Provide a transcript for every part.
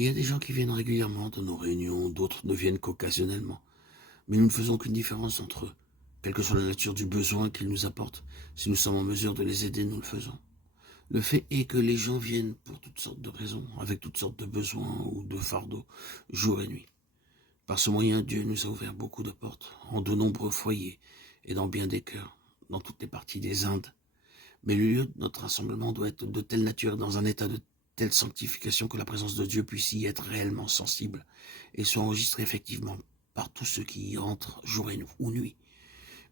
Il y a des gens qui viennent régulièrement dans nos réunions, d'autres ne viennent qu'occasionnellement. Mais nous ne faisons qu'une différence entre eux. Quelle que soit la nature du besoin qu'ils nous apportent, si nous sommes en mesure de les aider, nous le faisons. Le fait est que les gens viennent pour toutes sortes de raisons, avec toutes sortes de besoins ou de fardeaux, jour et nuit. Par ce moyen, Dieu nous a ouvert beaucoup de portes, en de nombreux foyers et dans bien des cœurs, dans toutes les parties des Indes. Mais le lieu de notre rassemblement doit être de telle nature, dans un état de telle sanctification que la présence de Dieu puisse y être réellement sensible et soit enregistrée effectivement par tous ceux qui y entrent jour ou nuit.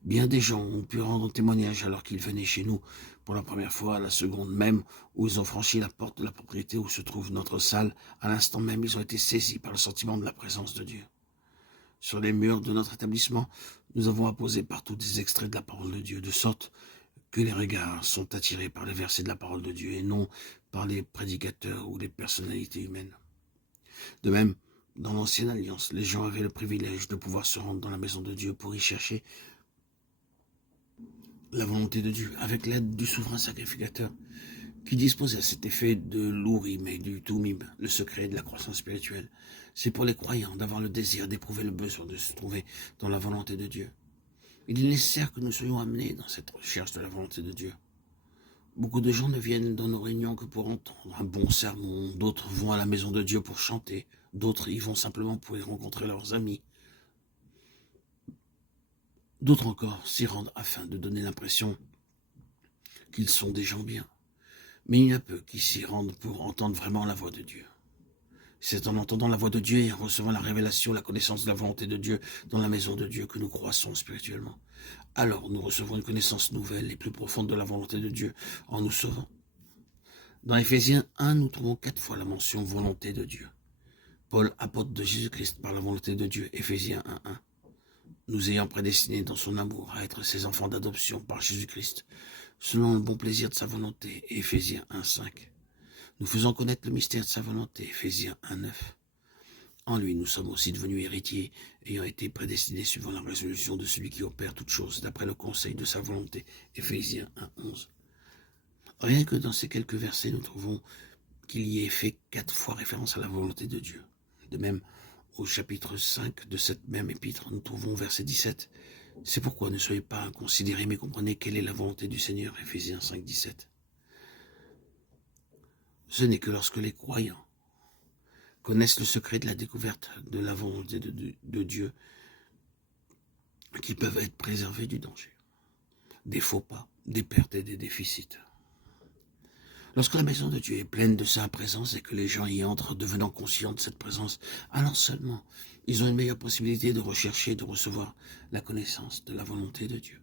Bien des gens ont pu rendre témoignage alors qu'ils venaient chez nous pour la première fois, la seconde même, où ils ont franchi la porte de la propriété où se trouve notre salle. À l'instant même, ils ont été saisis par le sentiment de la présence de Dieu. Sur les murs de notre établissement, nous avons apposé partout des extraits de la parole de Dieu, de sorte que les regards sont attirés par les versets de la parole de Dieu et non par les prédicateurs ou les personnalités humaines. De même, dans l'ancienne alliance, les gens avaient le privilège de pouvoir se rendre dans la maison de Dieu pour y chercher la volonté de Dieu, avec l'aide du souverain sacrificateur, qui disposait à cet effet de l'Urim et du Tumim, le secret de la croissance spirituelle. C'est pour les croyants d'avoir le désir d'éprouver le besoin de se trouver dans la volonté de Dieu. Il est nécessaire que nous soyons amenés dans cette recherche de la volonté de Dieu. Beaucoup de gens ne viennent dans nos réunions que pour entendre un bon sermon, d'autres vont à la maison de Dieu pour chanter, d'autres y vont simplement pour y rencontrer leurs amis. D'autres encore s'y rendent afin de donner l'impression qu'ils sont des gens bien. Mais il y en a peu qui s'y rendent pour entendre vraiment la voix de Dieu. C'est en entendant la voix de Dieu et en recevant la révélation, la connaissance de la volonté de Dieu dans la maison de Dieu que nous croissons spirituellement. Alors nous recevons une connaissance nouvelle et plus profonde de la volonté de Dieu en nous sauvant. Dans Éphésiens 1, nous trouvons 4 fois la mention volonté de Dieu. Paul, apôtre de Jésus-Christ par la volonté de Dieu, Éphésiens 1:1. Nous ayant prédestinés dans son amour à être ses enfants d'adoption par Jésus-Christ, selon le bon plaisir de sa volonté, Éphésiens 1:5. Nous faisons connaître le mystère de sa volonté, Éphésiens 1:9. En lui, nous sommes aussi devenus héritiers, ayant été prédestinés suivant la résolution de celui qui opère toutes choses, d'après le conseil de sa volonté, Éphésiens 1:11. Rien que dans ces quelques versets, nous trouvons qu'il y est fait 4 fois référence à la volonté de Dieu. De même, au chapitre 5 de cette même épître, nous trouvons verset 17. C'est pourquoi ne soyez pas inconsidérés, mais comprenez quelle est la volonté du Seigneur, Éphésiens 5:17. Ce n'est que lorsque les croyants connaissent le secret de la découverte de la volonté de Dieu qu'ils peuvent être préservés du danger, des faux pas, des pertes et des déficits. Lorsque la maison de Dieu est pleine de sa présence et que les gens y entrent devenant conscients de cette présence, alors seulement ils ont une meilleure possibilité de rechercher et de recevoir la connaissance de la volonté de Dieu.